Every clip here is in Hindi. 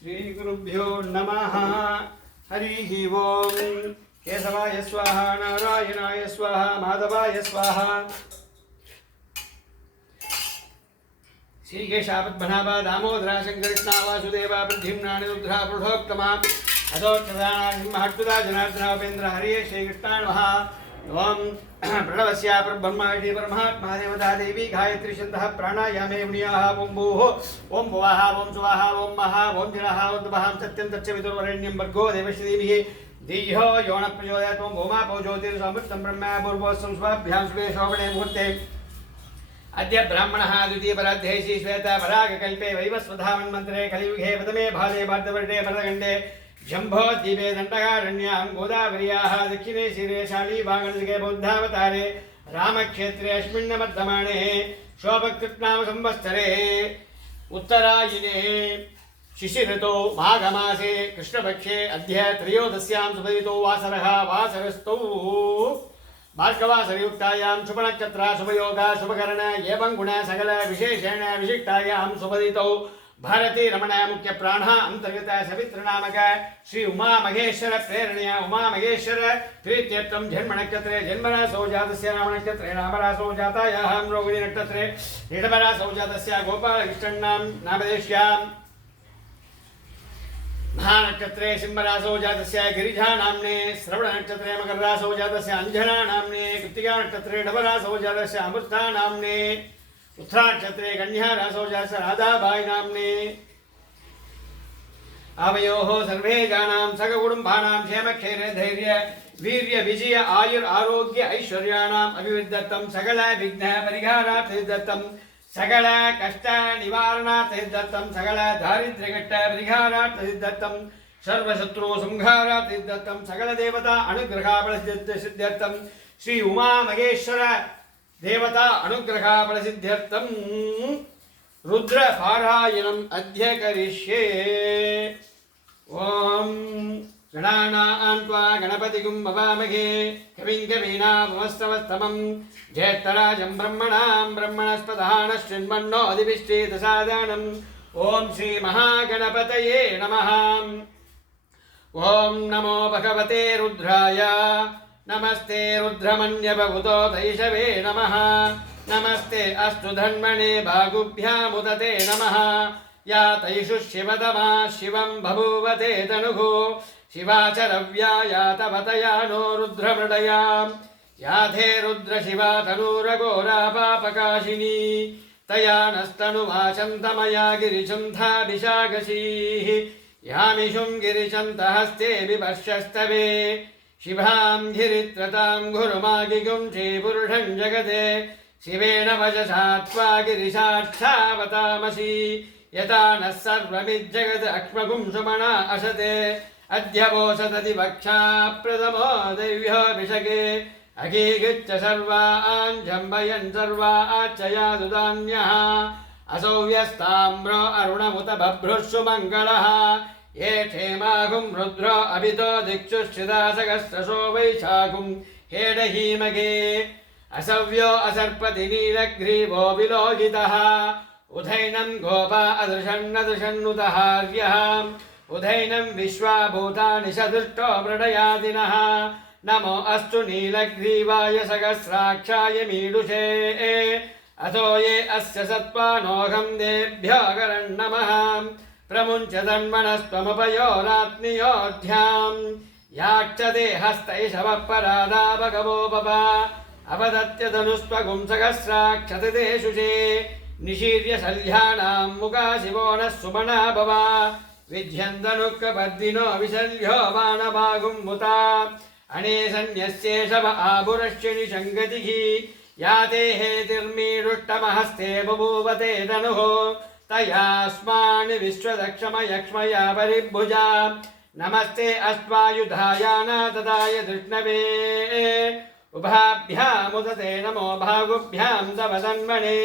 श्रीगुरुभ्यो नमः। हरिः ओम्। केशवाय स्वाहा, नारायणाय स्वाहा, माधवाय स्वाहा। श्रीकेशापद्मनाभा दामोदरा शङ्करकृष्णा वासुदेवा प्रद्युम्ना रुद्रा पुरुषोत्तमा अधोक्षदानासिंहाद्भुता जनार्दना उपेन्द्र हरे श्रीकृष्णाय नमः। ओम प्रणवस्या परब्रह्म इति परमात्मा देवता देवी गायत्री छन्दः प्राणायामे मुनियाः ओम भूः ओम भुवः ओम सुवः ओम महा ओम जलः ओम तपः सत्यं तच्चवितुर्वरेण्यं भर्गो देवस्य धीमहि धियो यो न प्रचोदयात्। ओम भूमापो ज्योतिर्समृतं ब्रह्म पूर्वोत्सवं स्वाभ्यां शुभे शोभने मुहूर्ते अद्य ब्राह्मणः द्वितीयपराध्ये श्वेतपरागकल्पे वैवस्वधामन्मन्त्रे कलियुगे प्रथमे भादे भाद्रवर्षे भरतखण्डे जम्भो दीपे दण्डकारण्यां गोदावर्याः दक्षिणे शिरे शालीभागणसिके बौद्धावतारे रामक्षेत्रे अस्मिन्नवर्धमाने शोभकृत्नाम संवत्सरे उत्तरायणे शिशिरतो माघमासे कृष्णपक्षे अद्य त्रयोदश्यां सुपदितो वासरः वासरस्तौ भार्गवासरयुक्तायां शुभनक्षत्रा शुभयोगा शुभकरण एवं गुण सकल विशेषेण विशिष्टायां सुपदितौ भारती रमण मुख्य प्राण अंतर्गत सवित्र नामक श्री उमा महेश्वर प्रेरणया उमा महेश्वर प्रीत्यर्थम जन्म नक्षत्रे जन्मरासौ जातस्य नाम नक्षत्रे नामरासौ जातायाः रोहिणी नक्षत्रे ऋषभरासौ जातस्य गोपालकृष्णन्नां नामदेश्यां महानक्षत्रे सिंहरासौ जातस्य गिरिजा नाम्ने श्रवण नक्षत्रे मकररासौ जातस्य अंजना नाम्ने कृत्तिका नक्षत्रे डबरासौ जातस्य अमृता नाम्ने उत्तराक्षत्रे कन्या रासौ जातस्य राधाबाई नाम्ने आवयोः सर्वे जानां सककुटुम्बानां क्षेमक्षैर्य धैर्य वीर्य विजय आयुर आरोग्य ऐश्वर्याणाम् अभिवृद्ध्यर्थं सकल विघ्न परिहारार्थं सकल कष्ट निवारणार्थं सकल दारिद्र्यकट्ट परिहारार्थं सर्वशत्रु संहारार्थं सकल देवता अनुग्रहाफलसिद्ध्यर्थं श्री उमा महेश्वर देवता अनुग्रह प्रसिद्ध्यर्थं रुद्र पारायणम् अद्य करिष्ये। ओम गणानां त्वा गणपतिगुं भवामहे कविं कवीनामुपमस्तमं ज्येष्ठराजं ब्रह्मणां ब्रह्मणस्पदान शृण्वन्नोऽधिविष्टेदसादनम्। ओम श्री महागणपतये नमः। ओम नमो भगवते रुद्राय नमस्ते रुद्रमन्यभूतो दैशवे नमः। नमस्ते अस्तु धन्मणे भागुभ्यामुदते नमः। या तैषु शिवतमा शिवं बभूवते तनुः शिवाचरव्या या तवतया नो रुद्रमृडयां याधे रुद्रशिवा तनूरघोरा पापकाशिनी तया नस्तनुवाचन्तमया गिरिशन्थाभिषागशीः यामिषुं गिरिशन्तहस्ते विपश्यस्तवे शिभां गिरित्रतां गुरुमागिगुं श्रीपुरुषं जगते शिवेन वचसा त्वा गिरिशाक्षावतामसि यथा नः सर्वमिज्जगत् अक्ष्मगुं सुमना असते अद्य वोसदति वक्षा प्रथमो दैव्योऽभिषके अगीगृत्य सर्वान् जम्बयन् सर्वाच्चयादुदान्यः असौ व्यस्ताम्रो अरुणमुत बभ्रुः मङ्गलः ये क्षेमागुं रुद्रो अभितो दिक्षुश्चिदासगस्रसो वैशाखुं हेडहीमगे असव्यो असर्पति नीलग्रीवो विलोहितः उधैनं गोपा अदृशन्नदृशन्नुतहार्यः उधैनं विश्वाभूतानि सदृष्टो मृडयादिनः नमो अस्तु नीलग्रीवाय सहस्राक्षाय मीडुषे अथो ये अस्य सत्त्वानोऽहं देभ्यो करन्नमः प्रमुञ्च तन्मनस्त्वमुपयोरात्मीयोऽध्यां याक्षते हस्तैषवपरादापगमो बभा अवदत्य धनुस्त्वगुं सहस्राक्षते ते शुषे निशीर्य शल्यानां मुखा शिवो नः सुमना भवा विध्यन्दनुक्कपद्दिनो विशल्यो बाणभागुं मुता अणेसन्यस्येषव आभुरश्च निषङ्गतिः याते हेतिर्मीडुष्टमहस्ते बभूवते धनुः तयास्मान् विश्वदक्षमयक्ष्मया परिभुजा नमस्ते अस्त्वायुधायानातदाय धृष्णवे उभाभ्यामुदते नमो भागुभ्यां तव धन्मने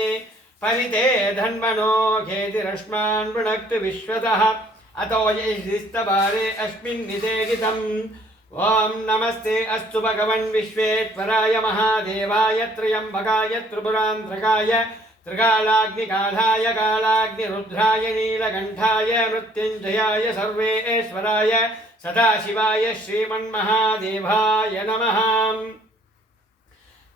परिते धन्मनो खेतिरश्मान् वृणक्तु विश्वतः अतो यैस्तबारे अस्मिन्निदेगितम्। ओम नमस्ते अस्तु भगवन् विश्वेश्वराय महादेवाय त्र्यम्बकाय त्रिपुरान्त्रकाय त्रिकालाग्निकालाय कालाग्निरुद्राय नीलकण्ठाय मृत्युञ्जयाय सर्वेश्वराय सदाशिवाय श्रीमन्महादेवाय नमः।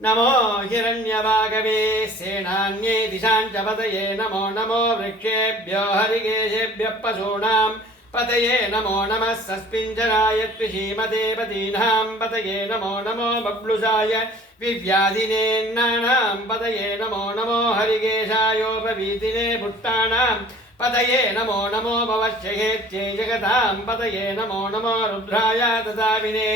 नमो हिरण्यवागवे सेनान्ये दिशाञ्च पतये नमो नमो वृक्षेभ्यो हरिकेशेभ्यः पशूनां पतये नमो नमः सस्पिञ्जराय त्रिशीमते पतीनां पतये नमो नमो बब्लुसाय विव्याधिनेन्नानां पतये नमो नमो हरिकेशायोपवीतिने पुट्टानां पतये नमो नमो भवश्यहेत्यै जगतां पतये नमो नमो रुद्राय ददाविने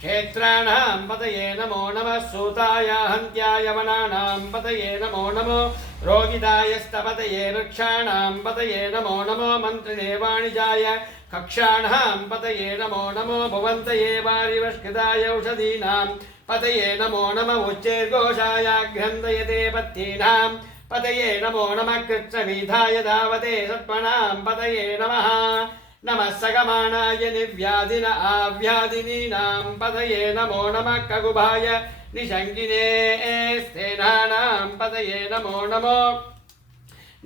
क्षेत्राणां पतये नमो नमः सूताय हन्त्याय वनानां पतये नमो नमो रोगितायस्तपतये वृक्षाणां पतये नमो नमो मन्त्रिणे वाणिजाय कक्षाणां पतये नमो नमो भुवन्तये वारिवष्कृताय औषधीनां पतये नमो नमः उच्चैर्घोषाय घ्रन्दयते पत्तीनां पतये नमो नमः कृत्स्नमीधाय धावते सत्त्वनां पतये नमः नमः सगमानाय निर्व्याधिन आव्याधिनीनां पतये नमो नमः ककुभाय निशङ्किने स्थेनानां पतये नमो नमो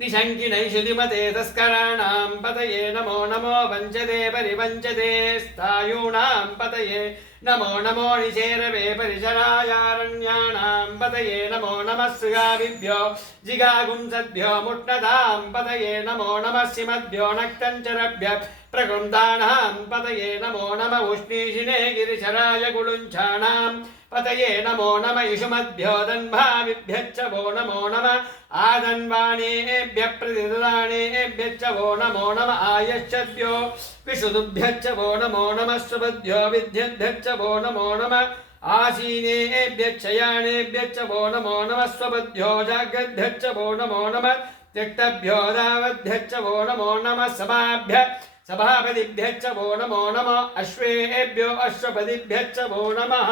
निशङ्किनैषधिमते तस्कराणां पतये नमो नमो वञ्चते परिवञ्चते स्थायूणां पतये नमो नमो निशेरवे परिचरायारण्याणां पतये नमो नमः सृगाविभ्यो जिगागुंसद्भ्यो मुट्टतां पतये नमो नमः सिमद्भ्यो नक्तञ्चरभ्यः प्रकृन्दानां पतये नमो नमः उष्णीषिणे गिरिशराय गुलुञ्छाणां पतये नमो नमः इषुमद्भ्यो दन्भाविभ्यश्च वो नमो नमः आदन्वाणेभ्यः प्रतिददानेभ्यश्च वो नमो नमः आयश्चभ्यो विशुदुभ्यश्च वो नमो नमः सुभद्भ्यो विद्युद्भ्यश्च वो नमो नमः आसीनेभ्यश्च यानेभ्यश्च वो नमो नमः स्वपद्भ्यो जाग्रद्भ्यश्च वो नमो नमः तिक्तभ्यो दावद्भ्यश्च वो नमो नमः सभाभ्यः सभापतिभ्यश्च वो नमो नमः अश्वेभ्यो अश्वपतिभ्यश्च वो नमः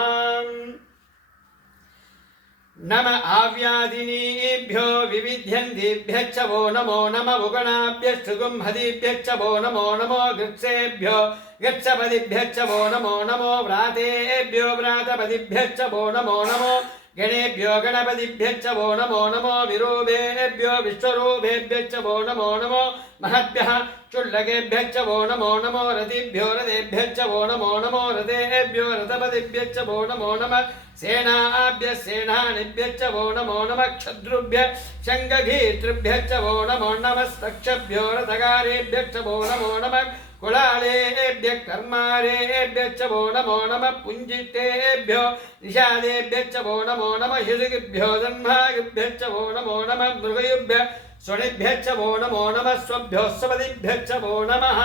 नम आव्यादिनीभ्यो विविध्यन्तीभ्यश्च वो नमो नमः उगणाभ्यश्चुगुंहदीभ्यश्च वो नमो नमो गृत्सेभ्यो गृत्सपदिभ्यश्च वो नमो नमो व्रातेभ्यो व्रातपदिभ्यश्च वो नमो नमो गणेभ्यो गणपतिभ्यश्च वो नमो नमो विरूपेभ्यो विश्वरूपेभ्यश्च वो नमो नमो महद्भ्यः चुल्लकेभ्यश्च वो नमो नमो रतिभ्यो रथेभ्यश्च वो नमो नमो रथेभ्यो रथपतिभ्यश्च वो नमो नमः सेनाभ्यः सेनानिभ्यश्च वो नमो नमः क्षद्रुभ्यः शङ्खगीतृभ्यश्च वो नमो नमः स्तक्षभ्यो रथकारेभ्यश्च वो नमो नमः कुलालेभ्यः कर्मारेभ्यश्च वो नमो नमः पुञ्जितेभ्यो निषादेभ्यश्च वो नमो नमः शिशुगिभ्यो जन्मागिभ्यश्च वो नमो नमः मृगयुभ्यः स्वनिभ्यश्च वो नमो नमः स्वभ्यो स्वपदिभ्यश्च वो नमः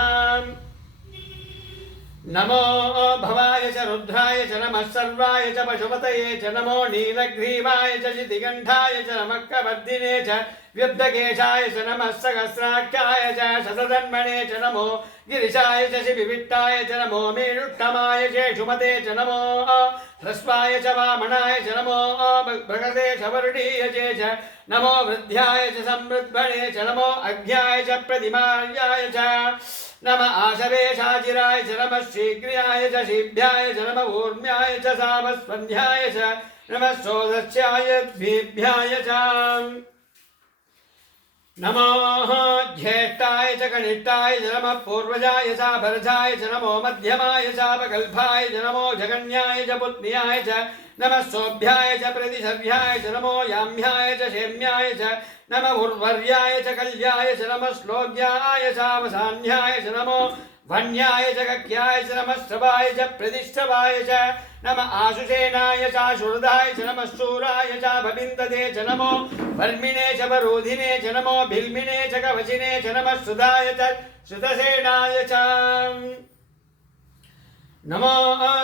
नमो भवाय च रुद्राय च नमः सर्वाय च पशुपतये च नमो नीलग्रीवाय च शितिकण्ठाय च नमः कवर्धिने च व्युब्धकेशाय च नमः सहस्राख्याय च शतधन्वने च नमो गिरिशाय च शिबिविट्टाय च नमो मेरुट्टमाय शेषुमते च नमो ह्रस्वाय च वामनाय च नमो भगते च वर्णीय च नमो वृद्ध्याय च समृद्भणे च नमो अघ्याय च प्रतिमार्याय च नम आशवेशाचिराय च नमः शीघ्र्याय च शीभ्याय च नमः ऊर्म्याय च सामस्पन्ध्याय च नमः सोदस्याय द्विभ्याय च नमो ज्येष्ठाय च कनिष्ठाय च नमः पूर्वजाय च भरजाय च नमो मध्यमाय च अपकल्पाय च नमो जगन्याय च पुत्न्याय च नमः सोभ्याय च प्रतिसर्याय च नमो याम्याय च क्षेम्याय च नमः उर्वर्याय च कल्याय च नमः श्लोक्याय च अवसान्याय च नमो वन्याय च कक्याय च नमः श्रवाय च प्रतिष्ठवाय च नमः आशुषेनाय च शुरदाय च नमः शूराय च भविन्दते च नमो वर्मिणे च वरोधिने च नमो भिल्मिने च कवचिने च नमः श्रुताय च श्रुतसेनाय च नमो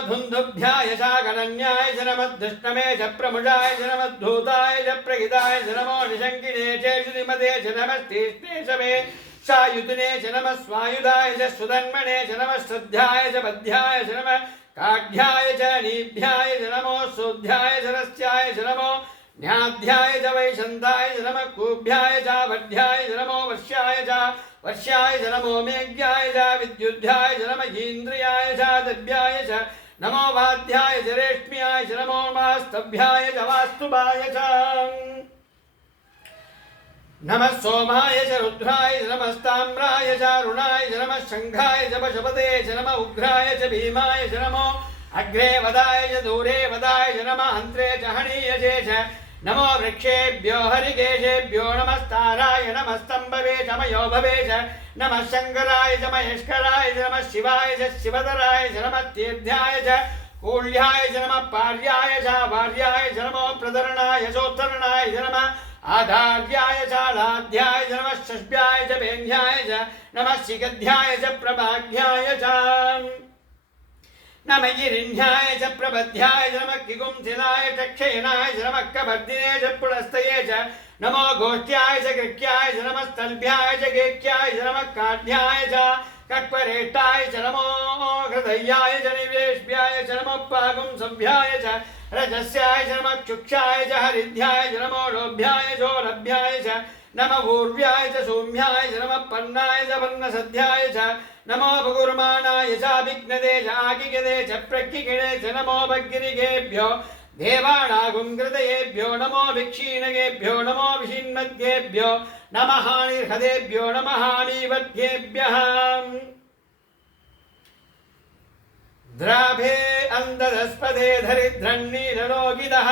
धुन्धुभ्याय च गणन्याय च नमः दुष्टमे च प्रमुषाय च नमः धूताय च प्रहिताय च नमो निशङ्किने च श्रुतिमते च नमः तीष्णे च मे सायुधने च नमः स्वायुधाय च सुधन्मणे च नमः श्रद्धाय च बध्याय च नमः काढ्याय च नीभ्याय च नमो शोध्याय च रस्याय च नमो न्याध्याय च वैशन्ताय च नमः कूभ्याय च वढ्याय च नमो वर्ष्याय च नमो मेघ्याय च विद्युद्ध्याय च नमः इन्द्रियाय च दभ्याय च नमो वाद्याय च रेष्म्याय च नमो वास्तव्याय च वास्तुभाय च नमः सोमाय च रुद्राय च नमस्ताम्राय च अरुणाय च नमः शङ्खाय च पशुपते च नमः उग्राय च भीमाय च नमो अग्रे वदाय च दूरे वदाय च नमः अन्त्रे च हनीयसे च नमो वृक्षेभ्यो हरिकेशेभ्यो नमस्ताराय नमस्तम्भवे च मयोभवे च नमः शङ्कराय च महेश्वराय च नमः शिवाय च शिवतराय च नमः तीर्थ्याय च कूल्याय च नमः पार्याय च वार्याय च नमो प्रतरणाय चोत्तरणाय च नमः आधार्याय च आलाध्याय च नमः शष्भ्याय च वेङ्घ्याय च नमः शिखध्याय च प्रभाघ्याय च नमः गिरिण्याय च प्रबध्याय च नमः किगुंसिलाय च क्षयनाय च नमः कबर्दिने च पुलस्तये च नमो गोष्ठ्याय च गृह्याय च नमः स्तल्भ्याय च गेह्याय च नमः काढ्याय च कक्वरेष्टाय च नमो हृदयाय च निवेश्याय च नमो पागुंसभ्याय च रजस्याय च नमः चुक्षाय च हरिध्याय च नमो लोभ्याय चोलभ्याय च नमः ऊर्व्याय च सौम्याय च नमः पन्नाय च पन्नसध्याय च नमो भगुर्माणाय च विघ्नदे च आकिगदे च प्रकिगिणे च नमो भगिरिगेभ्यो देवानागुंकृतयेभ्यो नमो भिक्षीणगेभ्यो नमो विषिन्मद्येभ्यो नमः हानिर्हदेभ्यो नमः हानिवद्येभ्यः द्राभे अंददस्पदे धरिद्रन्नीललोकितः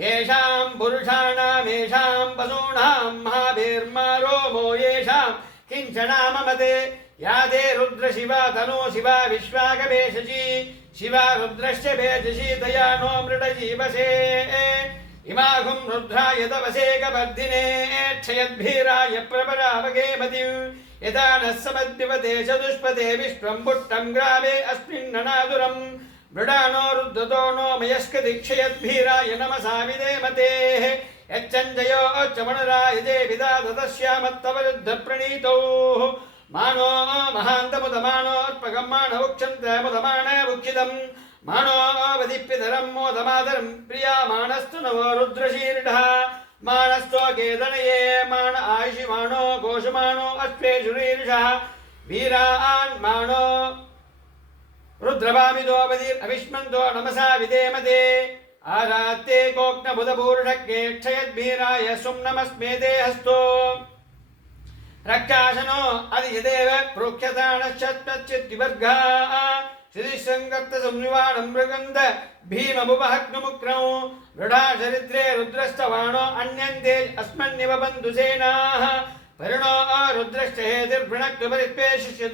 येषां पुरुषाणामेषां पशूनां महाभीर्मारोमो येषां किञ्चनाममते या ते रुद्रशिवा तनो शिवा विश्वाकवेशची शिवा रुद्रश्च भेजशी तया नो मृडजीवसे इमाहुं रुद्राय तवसे कवर्धिने क्षयद्भीराय प्रपरावगे मतिं यदा नः समद्विपते चतुष्पदे विश्वं पुष्टं ग्रामे अस्मिन्ननादुरं मृडानो रुद्धतो नो मयस्कदिक्षयद्भीराय नमसा विदेमतेः यच्चञ्जयो चमणराय जे विदाततस्यामत्तवरुद्धप्रणीतौ मानो महान्तमुदमानोत्पगं मानवुक्षन्तमुदमानवुक्षितं मानो वदिप्यधरं मोदमादरं प्रियामाणस्तु नवो रुद्रशीर्षः मानस्तो केतनये मान आयुषि मानो घोषमानो अश्वेषुरीर्षः वीरान् मानो रुद्रभामिदो बधिर् अविष्मन्तो नमसा विदेमते आरात्ते कोक्नबुधपूर्णज्ञे क्षयद्भीराय सुं नमस्मेते हस्तो रक्षासनो अधियदेव प्रोक्ष्यतानश्चत्वच्चिद्विवर्गाः श्रीशङ्कर्तसंनिवाणं मृगन्ध भीममुपहग्नमुक्नौ मृडाचरित्रे रुद्रस्तवाणो अन्यन्ते अस्मन्निव बन्धुसेनाः परिणो रुद्रश्च हेतिर्भृणक्तुपरित्पेशिष्य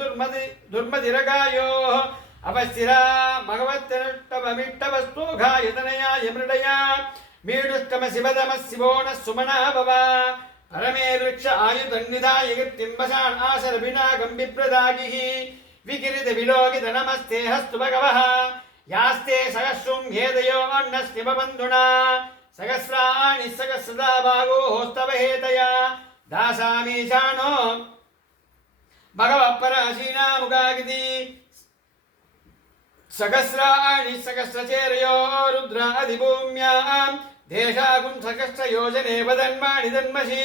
दुर्मतिरगायोः अवस्थिरा भगवत्तनुष्टवमिष्टवस्तोघायतनयाय मृडया मीडुष्टमशिवदमः शिवो नः सुमनः भव परमे वृक्ष आयुधन्विधाय कीर्तिम्बशान् आशरभिनागं विप्रदागिः विकिरित विलोकित नमस्ते हस्तु भगवः यास्ते सहस्रं हेदयो अन्नस्निव बन्धुना सहस्राणि सहस्रदा भागो होस्तव हेतया दासामीशानो भगवः पराशीना मुखागिति सहस्राणि सहस्रचेर्यो रुद्रादिभूम्यां देशागुं सहस्रयोजने वदन्माणि दन्मसि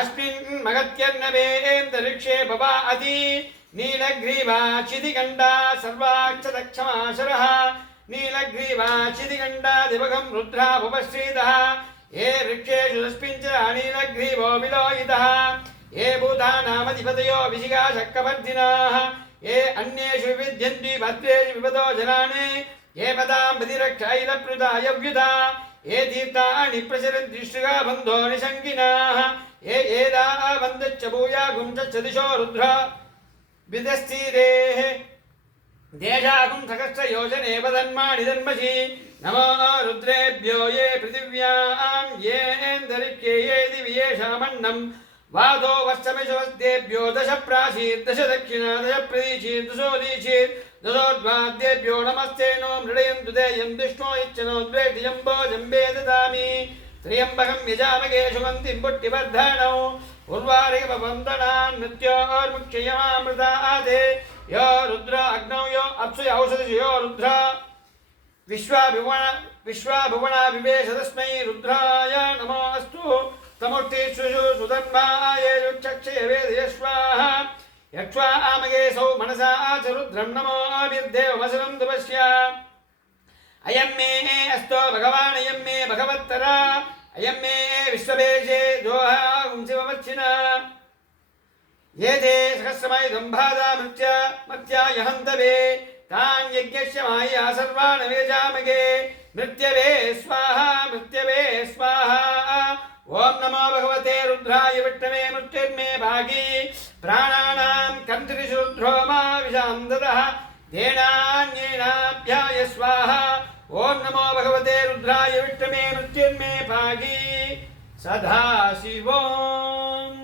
अस्मिन् महत्यर्नवेन्दरिक्षे भवा अति नीलग्रीवा चिदिगण्डा सर्वाक्षतक्षमाशरः नीलग्रीवा चिदिगण्डा दिवगं रुद्रा भुवश्रीतः ये वृक्षेषु तस्मिन् च नीलग्रीवो विलोहितः ये भूतानामधिपतयो विशिखाशक्कवर्धिनाः ये अन्येषु विद्यन्ति भद्रेषु विपदो जनानि ये पदाम्बतिरक्षैलप्लुतायव्युधा ये तीर्थानि प्रचरद्दृष्टिका बन्धो निशङ्किनाः ये एदा बन्धश्च भूयागुं च दिशो रुद्र विदस्तीरेः देशागुं सहस्रयोजने वदन्माणि दन्मसि नमो रुद्रेभ्यो ये पृथिव्यां येऽन्तरिक्षे ये दिवि येषामन्नं वादो वर्षमिषवस्तेभ्यो दश प्राचीर् दश दक्षिणा दश प्रदीचीर् दशोदीचीर् दशोद्वाद्येभ्यो नमस्ते नो मृडयन्तु देयं विष्णो इच्छनो द्वेति जम्बो जम्बे ददामि त्र्यम्बकं यजामहे सुगन्धिं पुष्टिवर्धनौ उर्वारेव वन्दनान् मृत्योर्मुक्षयमामृतादे यो रुद्र अग्नौ यो अप्सु औषधि यो रुद्र विश्वाभुवनाविवेश तस्मै रुद्राय नमो अस्तु तमुष्टिषु सुधन्वाय युक्षक्षय वेदयश्वाः यक्ष्वा आमगेसौ मनसा च रुद्रं नमो निर्देवमसनं दुपश्य अयं मे अस्तो भगवान् अयं मे भगवत्तरा अयं मे विश्ववेशे दोहा वंशिवमच्छिना ये ते सहस्रमय गंभादा मत्या यहन्तवे तान् यज्ञस्य माया सर्वान् वेजामगे मृत्यवे स्वाहा ओम नमो भगवते रुद्राय विष्णवे मृत्युर्मे भागी प्राणानां कंत्रिषु रुद्रो मा विषां ददः देनान्येनाभ्याय स्वाहा ओम नमो भगवते रुद्राय विष्णवे मृत्युर्मे भागी सदा शिवोम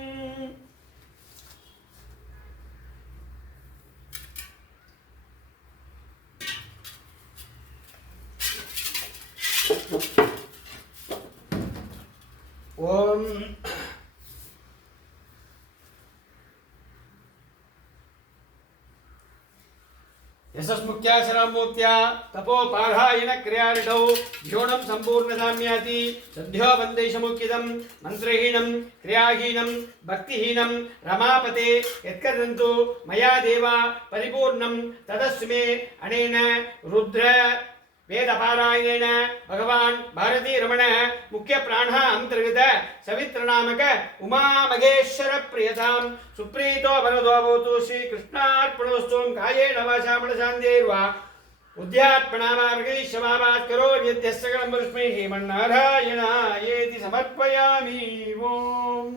ओम यशस्मुख्याशरमूर्त्या तपोपारायण क्रियारिडौ ध्योणं संपूर्णदाम्याति सद्यो वन्देशमुख्यदं मंत्रहीनं क्रियाहीनं भक्तिहीनं रमापते यत्कर्तन्तु मया देवा परिपूर्णं तदस्मे अनेन रुद्र वेदपारायणेन भगवान् भारती रमण मुख्य प्राणः अंतर्गत सवित्र नामक उमा मगेश्वर प्रियतां सुप्रीतो वरदो भवतु श्री कृष्णार्पणमस्तु कायेन वाचा मनसान्देर्वा उद्यात्मनामार्गैश्वभावात् करोमि यद्यस्य सकलं वस्मै श्रीमन्नारायणायेति समर्पयामि। ओम